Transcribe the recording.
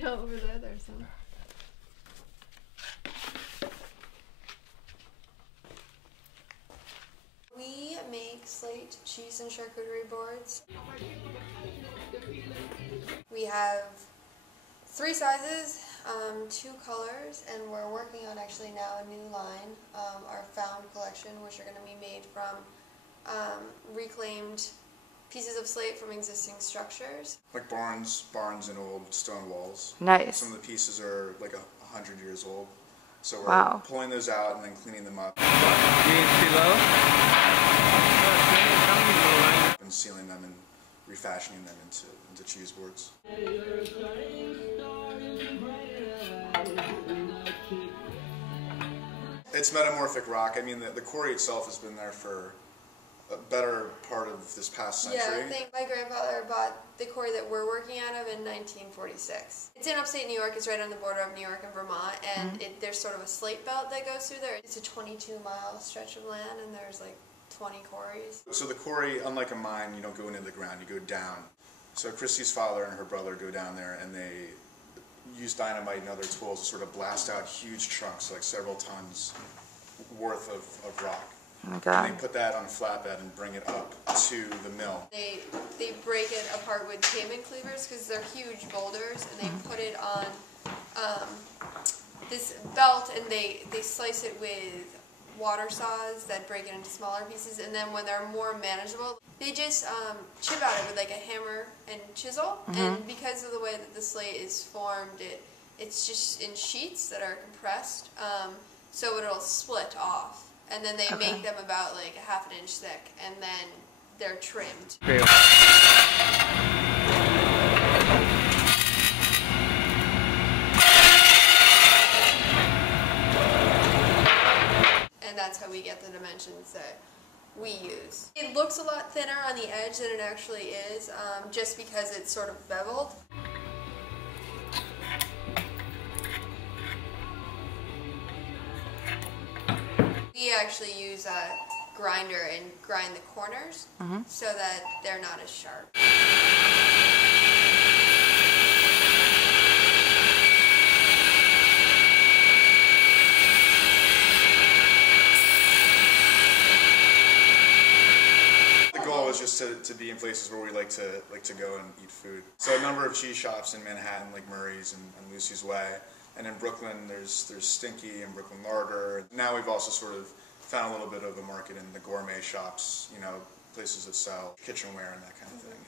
No, over there, there's some. We make Slate cheese and charcuterie boards. We have 3 sizes, 2 colors, and we're working on actually now a new line, our found collection, which are going to be made from reclaimed pieces of slate from existing structures. Like barns and old stone walls. Nice. Some of the pieces are like 100 years old. So we're wow. pulling those out and then cleaning them up. And sealing them and refashioning them into cheese boards. It's metamorphic rock. I mean, the quarry itself has been there for a better part of this past century. Yeah, I think my grandfather bought the quarry that we're working out of in 1946. It's in upstate New York. It's right on the border of New York and Vermont, and there's sort of a slate belt that goes through there. It's a 22-mile stretch of land, and there's like 20 quarries. So the quarry, unlike a mine, you don't go into the ground, you go down. So Christy's father and her brother go down there, and they use dynamite and other tools to sort of blast out huge chunks, like several tons worth of rock. Oh my God. And they put that on a flatbed and bring it up to the mill. They break it apart with pavement cleavers because they're huge boulders, and they put it on this belt, and they slice it with water saws that break it into smaller pieces, and then when they're more manageable, they just chip at it with like a hammer and chisel. And because of the way that the slate is formed, it's just in sheets that are compressed, so it'll split off. And then they make them about like a ½ inch thick, and then they're trimmed. And that's how we get the dimensions that we use. It looks a lot thinner on the edge than it actually is, just because it's sort of beveled. We actually use a grinder and grind the corners so that they're not as sharp. The goal is just to be in places where we like to go and eat food. So a number of cheese shops in Manhattan, like Murray's and Lucy's Way. And in Brooklyn, there's Stinky and Brooklyn Larder. Now we've also sort of found a little bit of a market in the gourmet shops, you know, places that sell kitchenware and that kind of thing.